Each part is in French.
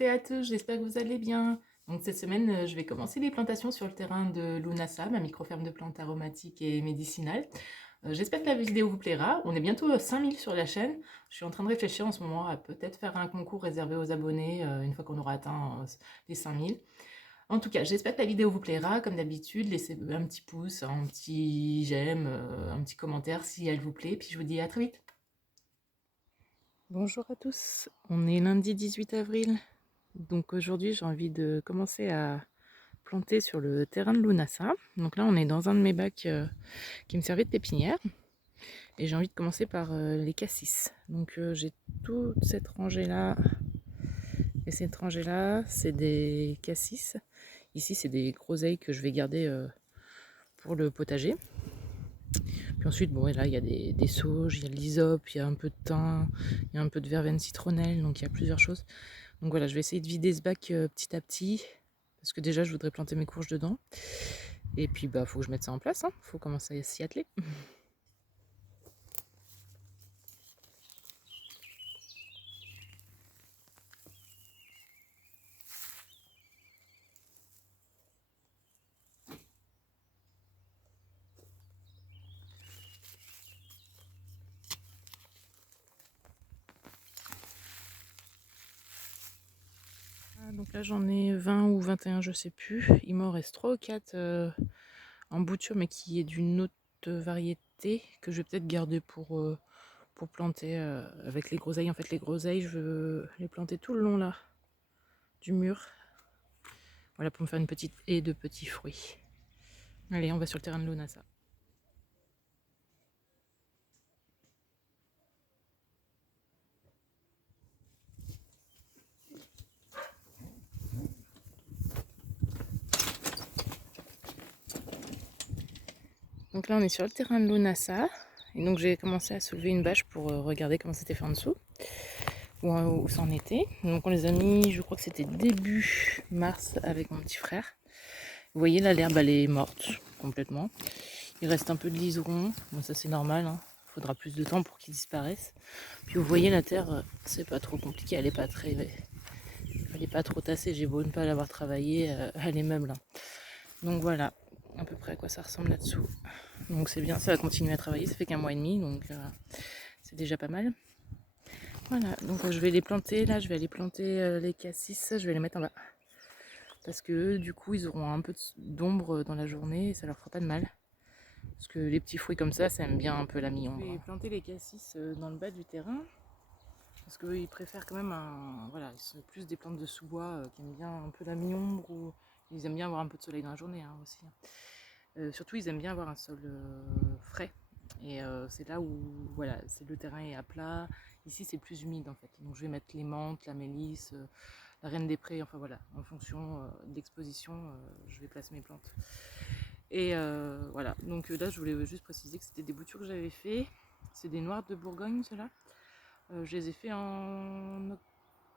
toutes et à tous, j'espère que vous allez bien. Donc cette semaine, je vais commencer les plantations sur le terrain de Lunasa, ma micro-ferme de plantes aromatiques et médicinales. J'espère que la vidéo vous plaira. On est bientôt à 5000 sur la chaîne. Je suis en train de réfléchir en ce moment à peut-être faire un concours réservé aux abonnés une fois qu'on aura atteint les 5000. En tout cas, j'espère que la vidéo vous plaira. Comme d'habitude, laissez un petit pouce, un petit j'aime, un petit commentaire si elle vous plaît. Puis je vous dis à très vite. Bonjour à tous, on est lundi 18 avril. Donc aujourd'hui, j'ai envie de commencer à planter sur le terrain de Lunasa. Donc là, on est dans un de mes bacs qui me servait de pépinière. Et j'ai envie de commencer par les cassis. Donc j'ai toute cette rangée-là. Et cette rangée-là, c'est des cassis. Ici, c'est des groseilles que je vais garder pour le potager. Puis ensuite, bon, et là, il y a des sauges, il y a de l'hysope, il y a un peu de thym, il y a un peu de verveine citronnelle. Donc il y a plusieurs choses. Donc voilà, je vais essayer de vider ce bac petit à petit. Parce que déjà, je voudrais planter mes courges dedans. Et puis, bah, faut que je mette ça en place. Hein. Faut commencer à s'y atteler. Donc là, j'en ai 20 ou 21, je sais plus. Il m'en reste 3 ou 4 en bouture, mais qui est d'une autre variété que je vais peut-être garder pour planter avec les groseilles. En fait, les groseilles, je veux les planter tout le long là du mur. Voilà, pour me faire une petite haie de petits fruits. Allez, on va sur le terrain de Lunasa. Donc là, on est sur le terrain de Lunasa. Et donc, j'ai commencé à soulever une bâche pour regarder comment c'était fait en dessous. Où ça en était. Donc, on les a mis, je crois que c'était début mars avec mon petit frère. Vous voyez, là, l'herbe, elle est morte complètement. Il reste un peu de liseron. Bon, ça, c'est normal. Hein. Il faudra plus de temps pour qu'ils disparaissent. Puis, vous voyez, la terre, c'est pas trop compliqué. Elle est pas trop tassée. J'ai beau ne pas l'avoir travaillée, elle est meuble. Hein. Donc, voilà à peu près à quoi ça ressemble là-dessous. Donc c'est bien, ça va continuer à travailler, ça fait qu'un mois et demi, donc c'est déjà pas mal. Voilà, donc je vais les planter, là je vais aller planter les cassis, je vais les mettre en bas. Parce que du coup ils auront un peu d'ombre dans la journée et ça leur fera pas de mal. Parce que les petits fruits comme ça aime bien un peu la mi-ombre. Je vais planter les cassis dans le bas du terrain. Parce qu'ils préfèrent quand même voilà, c'est plus des plantes de sous-bois qui aiment bien un peu la mi-ombre ou ils aiment bien avoir un peu de soleil dans la journée hein, aussi. Surtout, ils aiment bien avoir un sol frais. Et c'est là où voilà, le terrain est à plat. Ici, c'est plus humide en fait. Donc, je vais mettre les menthes, la mélisse, la reine des prés. Enfin voilà, en fonction d'exposition, je vais placer mes plantes. Et voilà. Donc là, je voulais juste préciser que c'était des boutures que j'avais fait. C'est des noires de Bourgogne, ceux-là. Je les ai fait en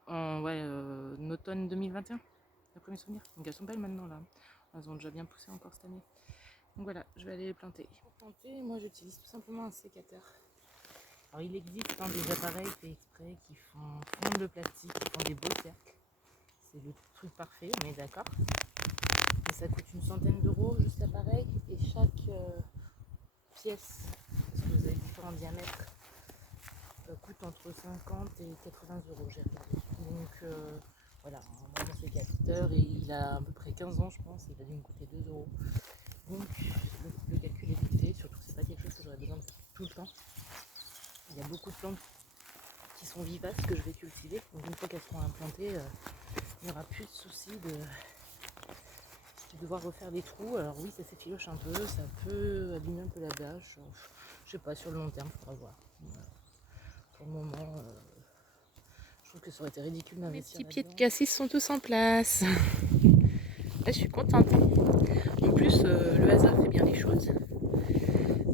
automne 2021, d'après mes souvenirs. Donc elles sont belles maintenant là. Elles ont déjà bien poussé encore cette année. Donc voilà, je vais aller les planter. Pour planter, moi j'utilise tout simplement un sécateur. Alors il existe des appareils faits exprès qui font fondre le plastique, qui font des beaux cercles. C'est le truc parfait, on est d'accord. Et ça coûte une centaine d'euros juste l'appareil. Et chaque pièce, parce que vous avez différents diamètres, coûte entre 50 et 80 euros, j'ai regardé. Donc voilà, un sécateur et il a à peu près 15 ans je pense, il a dû me coûter 2 euros. Donc le calcul est vite fait, surtout que c'est pas quelque chose que j'aurais besoin de faire tout le temps. Il y a beaucoup de plantes qui sont vivaces que je vais cultiver, donc une fois qu'elles seront implantées, il n'y aura plus de soucis de devoir refaire des trous. Alors oui, ça s'effiloche un peu, ça peut abîmer un peu la bâche, je sais pas, sur le long terme, il faudra voir. Voilà. Pour le moment, je trouve que ça aurait été ridicule d'investir. Les petits pieds de cassis sont tous en place. Là, je suis contente. Hein. En plus, le hasard fait bien les choses.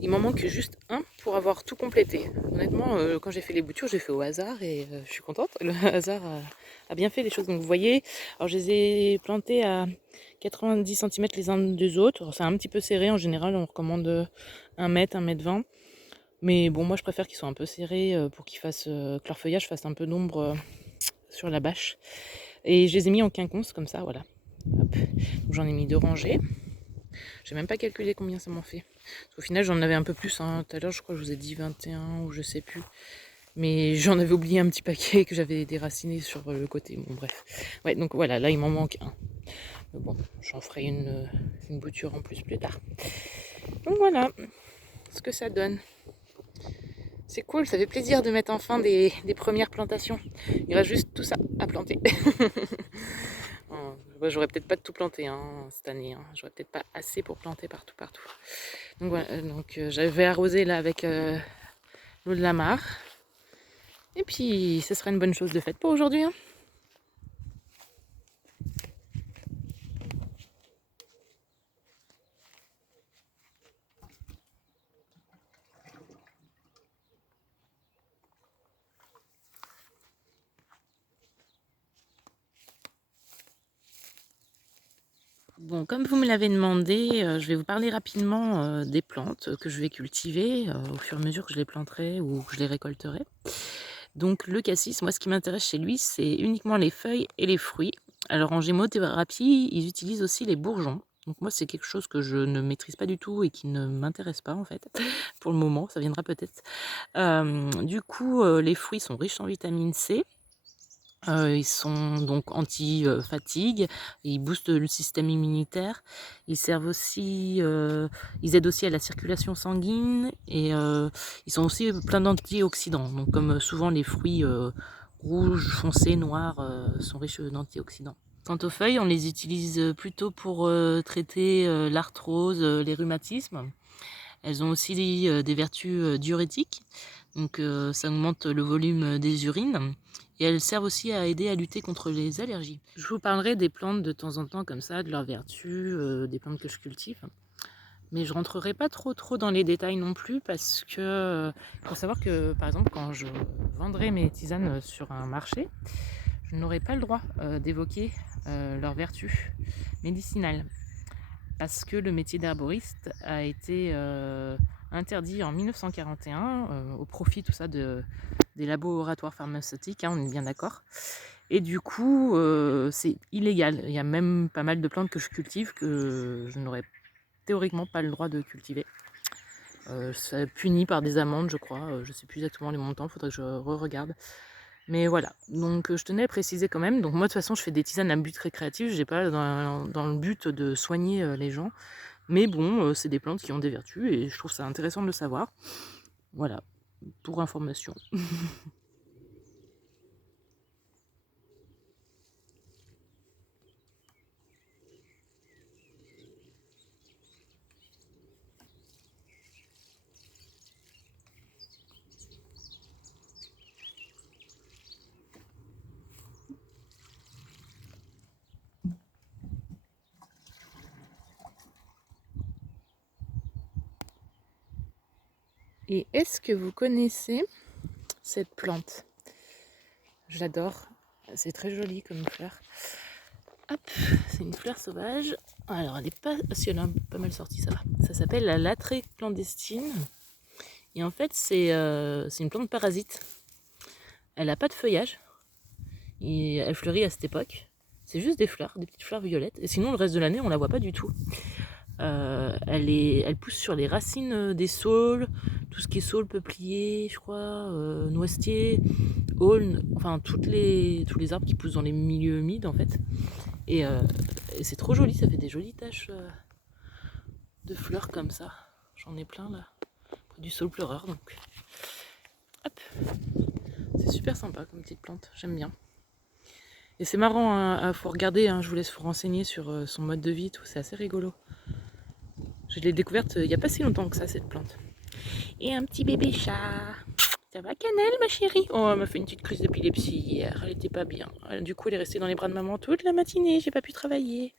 Il m'en manque juste un pour avoir tout complété. Honnêtement, quand j'ai fait les boutures, j'ai fait au hasard et je suis contente. Le hasard a bien fait les choses. Donc vous voyez, alors je les ai plantés à 90 cm les uns des autres. C'est un petit peu serré. En général, on recommande 1 mètre, 1 mètre 20. Mais bon, moi je préfère qu'ils soient un peu serrés pour que leur feuillage fasse un peu d'ombre sur la bâche. Et je les ai mis en quinconce comme ça, voilà. Hop. J'en ai mis 2 rangées. J'ai même pas calculé combien ça m'en fait. Au final, j'en avais un peu plus. Hein. Tout à l'heure, je crois que je vous ai dit 21 ou je sais plus. Mais j'en avais oublié un petit paquet que j'avais déraciné sur le côté. Bon, bref. Ouais, donc voilà, là, il m'en manque un. Mais bon, j'en ferai une bouture en plus tard. Donc voilà ce que ça donne. C'est cool, ça fait plaisir de mettre enfin des premières plantations. Il reste juste tout ça à planter. J'aurais peut-être pas tout planté hein, cette année. Hein. J'aurais peut-être pas assez pour planter partout. Donc voilà, j'avais arrosé là avec l'eau de la mare. Et puis ce sera une bonne chose de faite pour aujourd'hui. Hein. Bon, comme vous me l'avez demandé, je vais vous parler rapidement des plantes que je vais cultiver au fur et à mesure que je les planterai ou que je les récolterai. Donc le cassis, moi ce qui m'intéresse chez lui, c'est uniquement les feuilles et les fruits. Alors en gémothérapie, ils utilisent aussi les bourgeons. Donc moi c'est quelque chose que je ne maîtrise pas du tout et qui ne m'intéresse pas en fait, pour le moment, ça viendra peut-être. Du coup, les fruits sont riches en vitamine C. Ils sont donc anti-fatigue, ils boostent le système immunitaire, ils servent aussi, ils aident aussi à la circulation sanguine et ils sont aussi pleins d'antioxydants. Donc comme souvent les fruits rouges, foncés, noirs sont riches d'antioxydants. Quant aux feuilles, on les utilise plutôt pour traiter l'arthrose, les rhumatismes. Elles ont aussi des vertus diurétiques, donc ça augmente le volume des urines. Et elles servent aussi à aider à lutter contre les allergies. Je vous parlerai des plantes de temps en temps comme ça, de leurs vertus, des plantes que je cultive. Mais je rentrerai pas trop dans les détails non plus parce que il faut savoir que par exemple quand je vendrai mes tisanes sur un marché, je n'aurai pas le droit d'évoquer leurs vertus médicinales. Parce que le métier d'herboriste a été interdit en 1941 au profit tout ça des laboratoires pharmaceutiques, hein, on est bien d'accord. Et du coup, c'est illégal. Il y a même pas mal de plantes que je cultive que je n'aurais théoriquement pas le droit de cultiver. C'est puni par des amendes, je crois. Je ne sais plus exactement les montants, il faudrait que je re-regarde. Mais voilà, donc je tenais à préciser quand même. Donc moi de toute façon je fais des tisanes à but récréatif, j'ai pas dans le but de soigner les gens. Mais bon, c'est des plantes qui ont des vertus et je trouve ça intéressant de le savoir. Voilà, pour information. Et est-ce que vous connaissez cette plante? J'adore, c'est très joli comme fleur. Hop, c'est une fleur sauvage. Alors elle est pas, si elle est pas mal sortie, ça va. Ça s'appelle la lathrée clandestine. Et en fait c'est une plante parasite. Elle n'a pas de feuillage. Et elle fleurit à cette époque. C'est juste des fleurs, des petites fleurs violettes. Et sinon le reste de l'année on la voit pas du tout. Elle pousse sur les racines des saules, tout ce qui est saule, peuplier, je crois, noisetier, aulne, enfin tous les arbres qui poussent dans les milieux humides en fait. Et c'est trop joli, ça fait des jolies taches de fleurs comme ça. J'en ai plein là, du saule pleureur donc. Hop, c'est super sympa comme petite plante, j'aime bien. Et c'est marrant, hein, faut regarder, hein, je vous laisse vous renseigner sur son mode de vie, tout, c'est assez rigolo. Je l'ai découverte il n'y a pas si longtemps que ça, cette plante. Et un petit bébé chat. Ça va, Cannelle, ma chérie? Oh, elle m'a fait une petite crise d'épilepsie hier. Elle était pas bien. Du coup, elle est restée dans les bras de maman toute la matinée. J'ai pas pu travailler.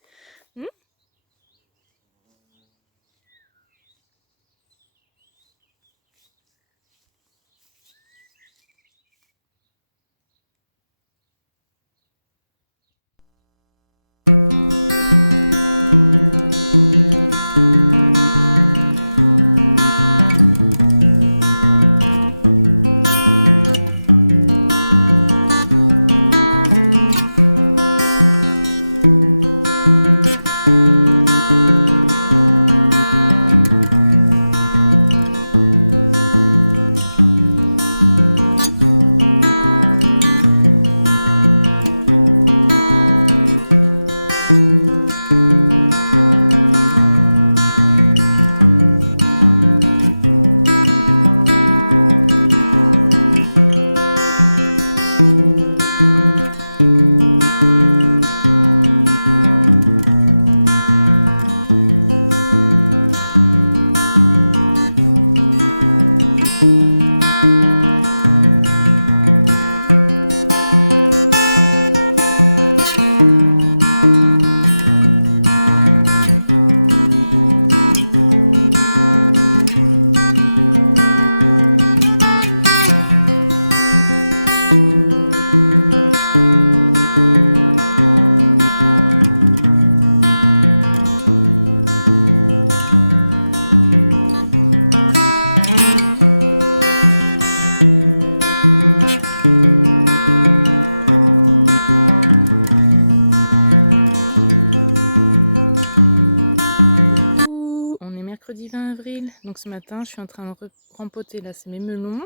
On est mercredi 20 avril, donc ce matin je suis en train de rempoter là, c'est mes melons,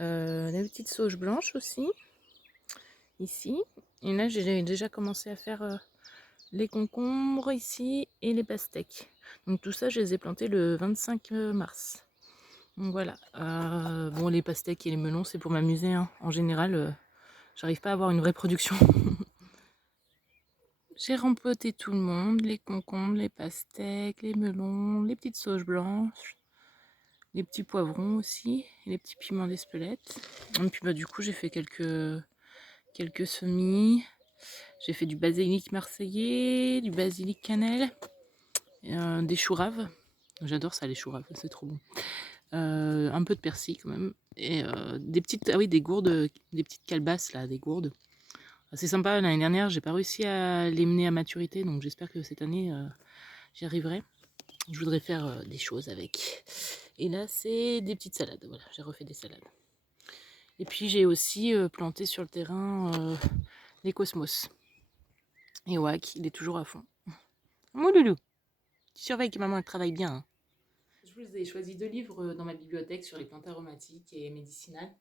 des petites sauges blanches aussi, ici, et là j'ai déjà commencé à faire les concombres ici et les pastèques. Donc tout ça je les ai plantés le 25 mars. Donc voilà, bon les pastèques et les melons c'est pour m'amuser, hein. En général j'arrive pas à avoir une vraie production. J'ai rempoté tout le monde, les concombres, les pastèques, les melons, les petites sauges blanches, les petits poivrons aussi, et les petits piments d'Espelette. Et puis bah du coup j'ai fait quelques semis. J'ai fait du basilic marseillais, du basilic cannelle, des choux raves. J'adore ça les choux raves, c'est trop bon. Un peu de persil quand même. Et des petites, ah oui, des gourdes, des petites calebasses là, des gourdes. C'est sympa, l'année dernière j'ai pas réussi à les mener à maturité, donc j'espère que cette année j'y arriverai. Je voudrais faire des choses avec. Et là c'est des petites salades, voilà, j'ai refait des salades. Et puis j'ai aussi planté sur le terrain les cosmos. Et Wack, il est toujours à fond. Mon loulou, tu surveilles que maman elle travaille bien. Hein. Je vous ai choisi 2 livres dans ma bibliothèque sur les plantes aromatiques et médicinales.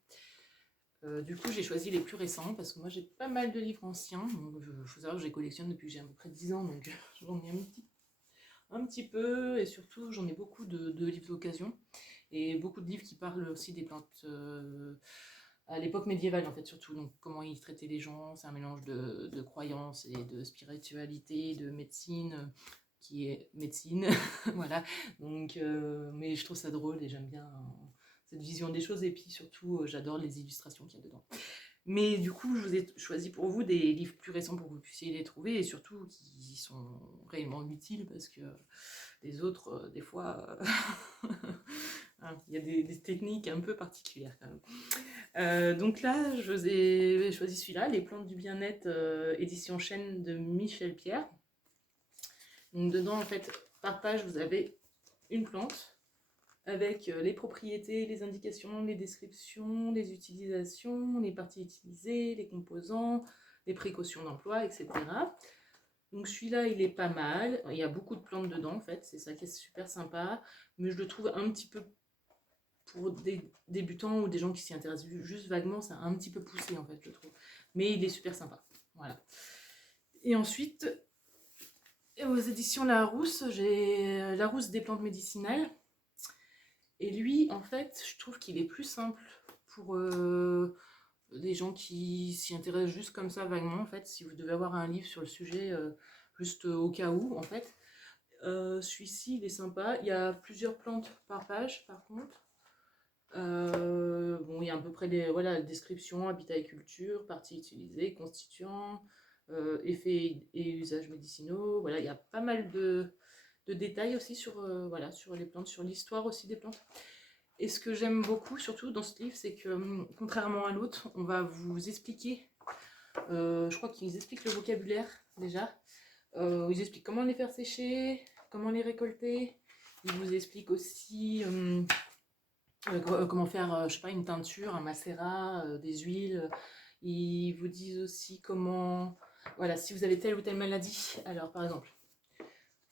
Du coup, j'ai choisi les plus récents parce que moi j'ai pas mal de livres anciens. Il faut savoir que je les collectionne depuis que j'ai à peu près 10 ans, donc j'en ai un petit peu, et surtout j'en ai beaucoup de livres d'occasion et beaucoup de livres qui parlent aussi des plantes à l'époque médiévale en fait, surtout. Donc comment ils traitaient les gens, c'est un mélange de croyances et de spiritualité, de médecine qui est médecine, voilà. Donc, mais je trouve ça drôle et j'aime bien cette vision des choses, et puis surtout j'adore les illustrations qu'il y a dedans. Mais du coup, je vous ai choisi pour vous des livres plus récents pour que vous puissiez les trouver, et surtout qui sont réellement utiles, parce que les autres, des fois, hein, il y a des techniques un peu particulières quand même. Donc là, je vous ai choisi celui-là, Les plantes du bien-être, édition Chêne de Michel Pierre. Donc dedans, en fait, par page, vous avez une plante avec les propriétés, les indications, les descriptions, les utilisations, les parties utilisées, les composants, les précautions d'emploi, etc. Donc celui-là, il est pas mal. Il y a beaucoup de plantes dedans, en fait. C'est ça qui est super sympa. Mais je le trouve un petit peu, pour des débutants ou des gens qui s'y intéressent juste vaguement, c'est un petit peu poussé, en fait, je trouve. Mais il est super sympa. Voilà. Et ensuite, aux éditions Larousse, j'ai Larousse des plantes médicinales. Et lui, en fait, je trouve qu'il est plus simple pour des gens qui s'y intéressent juste comme ça, vaguement, en fait. Si vous devez avoir un livre sur le sujet, juste au cas où, en fait. Celui-ci, il est sympa. Il y a plusieurs plantes par page, par contre. Bon, il y a à peu près voilà, description, habitat et culture, parties utilisées, constituants, effets et usages médicinaux. Voilà, il y a pas mal de détails aussi sur, voilà, sur les plantes, sur l'histoire aussi des plantes. Et ce que j'aime beaucoup, surtout dans ce livre, c'est que contrairement à l'autre, on va vous expliquer, je crois qu'ils expliquent le vocabulaire déjà, ils expliquent comment les faire sécher, comment les récolter, ils vous expliquent aussi comment faire, je sais pas, une teinture, un macérat, des huiles. Ils vous disent aussi comment, voilà, si vous avez telle ou telle maladie, alors par exemple,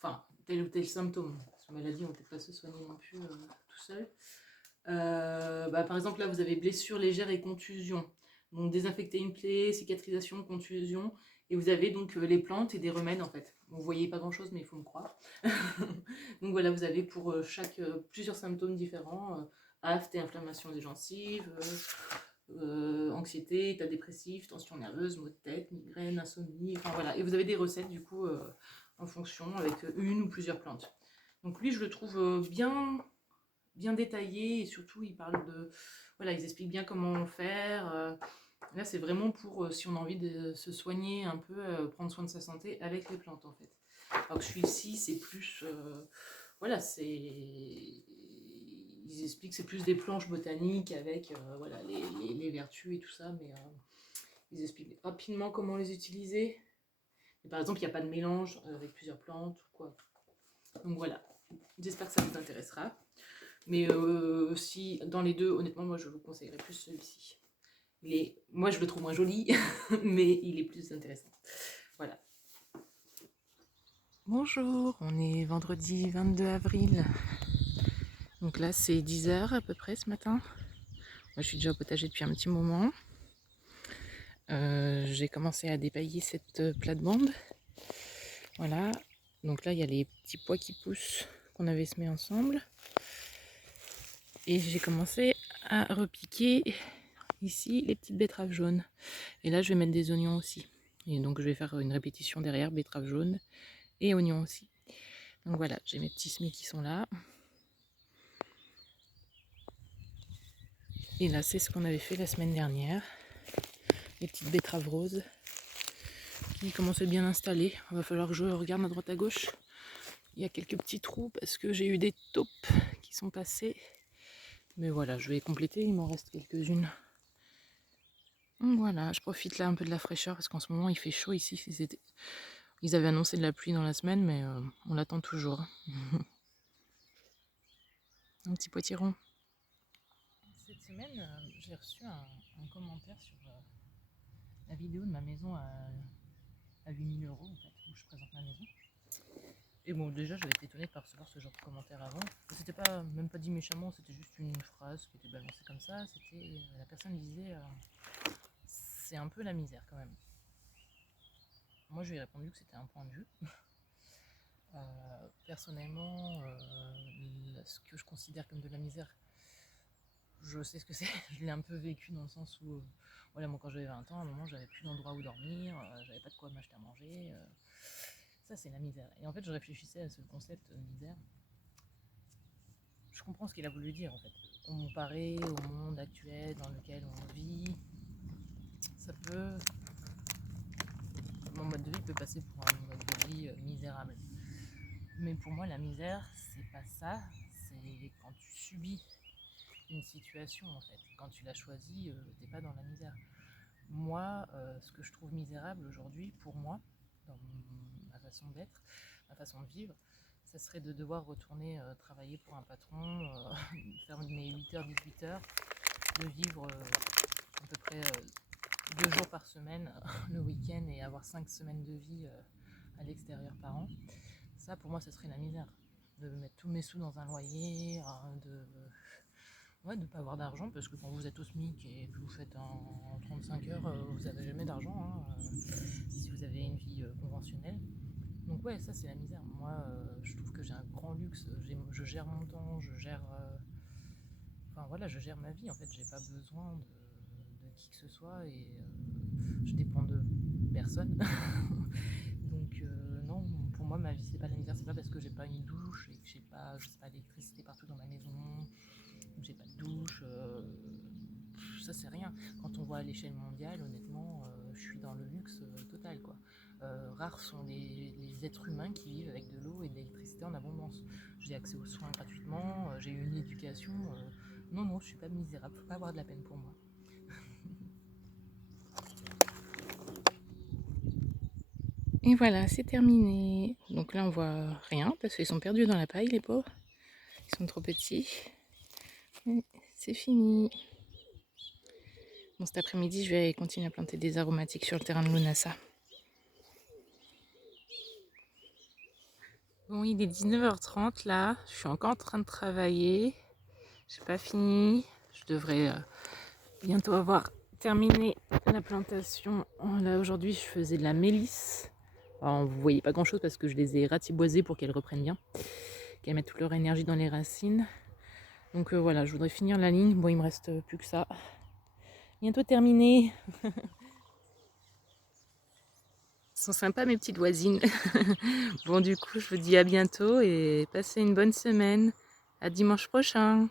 enfin, tel ou tel symptôme, parce que maladie, on ne peut pas se soigner non plus tout seul. Par exemple, là, vous avez blessure légère et contusion. Donc, désinfecter une plaie, cicatrisation, contusion. Et vous avez donc les plantes et des remèdes, en fait. Vous ne voyez pas grand-chose, mais il faut me croire. Donc, voilà, vous avez pour plusieurs symptômes différents. Aphte et inflammation des gencives. anxiété, état dépressif, tension nerveuse, maux de tête, migraine, insomnie, enfin voilà. Et vous avez des recettes du coup en fonction avec une ou plusieurs plantes. Donc lui, je le trouve bien détaillé et surtout il parle de, voilà, ils expliquent bien comment faire. Là, c'est vraiment pour si on a envie de se soigner un peu, prendre soin de sa santé avec les plantes en fait. Alors que celui-ci, c'est plus, voilà, c'est, ils expliquent que c'est plus des planches botaniques avec, voilà, les vertus et tout ça, mais ils expliquent rapidement comment les utiliser. Et par exemple, il n'y a pas de mélange avec plusieurs plantes ou quoi. Donc voilà, j'espère que ça vous intéressera. Mais si dans les deux, honnêtement, moi je vous conseillerais plus celui-ci. Moi je le trouve moins joli, mais il est plus intéressant. Voilà. Bonjour, on est vendredi 22 avril. Donc là c'est 10h à peu près ce matin. Moi je suis déjà au potager depuis un petit moment. J'ai commencé à dépailler cette plate-bande. Voilà. Donc là il y a les petits pois qui poussent qu'on avait semés ensemble. Et j'ai commencé à repiquer ici les petites betteraves jaunes. Et là je vais mettre des oignons aussi. Et donc je vais faire une répétition derrière, betteraves jaunes et oignons aussi. Donc voilà, j'ai mes petits semis qui sont là. Et là c'est ce qu'on avait fait la semaine dernière. Les petites betteraves roses qui commencent à bien installer. Il va falloir que je regarde à droite à gauche. Il y a quelques petits trous parce que j'ai eu des taupes qui sont passées. Mais voilà, je vais compléter, il m'en reste quelques-unes. Voilà, je profite là un peu de la fraîcheur parce qu'en ce moment il fait chaud ici. Ils avaient annoncé de la pluie dans la semaine, mais on l'attend toujours. Un petit potiron. Cette semaine, j'ai reçu un commentaire sur la vidéo de ma maison à 8 000 € en fait, où je présente ma maison. Et bon, déjà, j'avais été étonnée de recevoir ce genre de commentaire avant. C'était pas, même pas dit méchamment, c'était juste une phrase qui était balancée comme ça. C'était, la personne disait, c'est un peu la misère quand même. Moi, je lui ai répondu que c'était un point de vue. Personnellement, ce que je considère comme de la misère, je sais ce que c'est. Je l'ai un peu vécu dans le sens où, voilà, moi quand j'avais 20 ans, à un moment, j'avais plus d'endroit où dormir, j'avais pas de quoi m'acheter à manger. Ça, c'est la misère. Et en fait, je réfléchissais à ce concept de misère. Je comprends ce qu'il a voulu dire en fait. Comparé au monde actuel dans lequel on vit, ça peut. Mon mode de vie peut passer pour un mode de vie misérable. Mais pour moi, la misère, c'est pas ça. C'est quand tu subis une situation en fait. Quand tu l'as choisie, t'es pas dans la misère. Moi, ce que je trouve misérable aujourd'hui, pour moi, dans ma façon d'être, ma façon de vivre, ça serait de devoir retourner travailler pour un patron, faire mes 8h, 18h, de vivre à peu près 2 jours par semaine le week-end et avoir 5 semaines de vie à l'extérieur par an. Ça, pour moi, ça serait la misère. De mettre tous mes sous dans un loyer, de ne pas avoir d'argent, parce que quand vous êtes au SMIC et que vous faites en 35 heures, vous n'avez jamais d'argent, hein, si vous avez une vie conventionnelle. Donc ouais, ça c'est la misère. Moi, je trouve que j'ai un grand luxe, je gère mon temps, enfin voilà, je gère ma vie, en fait, j'ai pas besoin de qui que ce soit et je dépends de personne. Donc non, pour moi ma vie c'est pas la misère, c'est pas parce que j'ai pas une douche et que j'ai pas, je sais pas, l'électricité partout dans ma maison, j'ai pas de douche, ça c'est rien. Quand on voit à l'échelle mondiale, honnêtement, je suis dans le luxe total quoi. Rares sont les êtres humains qui vivent avec de l'eau et de l'électricité en abondance. J'ai accès aux soins gratuitement, j'ai eu une éducation. Non, je suis pas misérable, faut pas avoir de la peine pour moi. Et voilà, c'est terminé. Donc là, on voit rien parce qu'ils sont perdus dans la paille, les pauvres. Ils sont trop petits. C'est fini. Bon, cet après-midi, je vais continuer à planter des aromatiques sur le terrain de Lunasa. Bon, il est 19h30 là. Je suis encore en train de travailler. J'ai pas fini. Je devrais bientôt avoir terminé la plantation. Là, aujourd'hui, je faisais de la mélisse. Alors, vous voyez pas grand-chose parce que je les ai ratiboisées pour qu'elles reprennent bien, qu'elles mettent toute leur énergie dans les racines. Donc voilà, je voudrais finir la ligne. Bon, il me reste plus que ça. Bientôt terminé. Sont sympas mes petites voisines. Bon, du coup, je vous dis à bientôt et passez une bonne semaine. À dimanche prochain.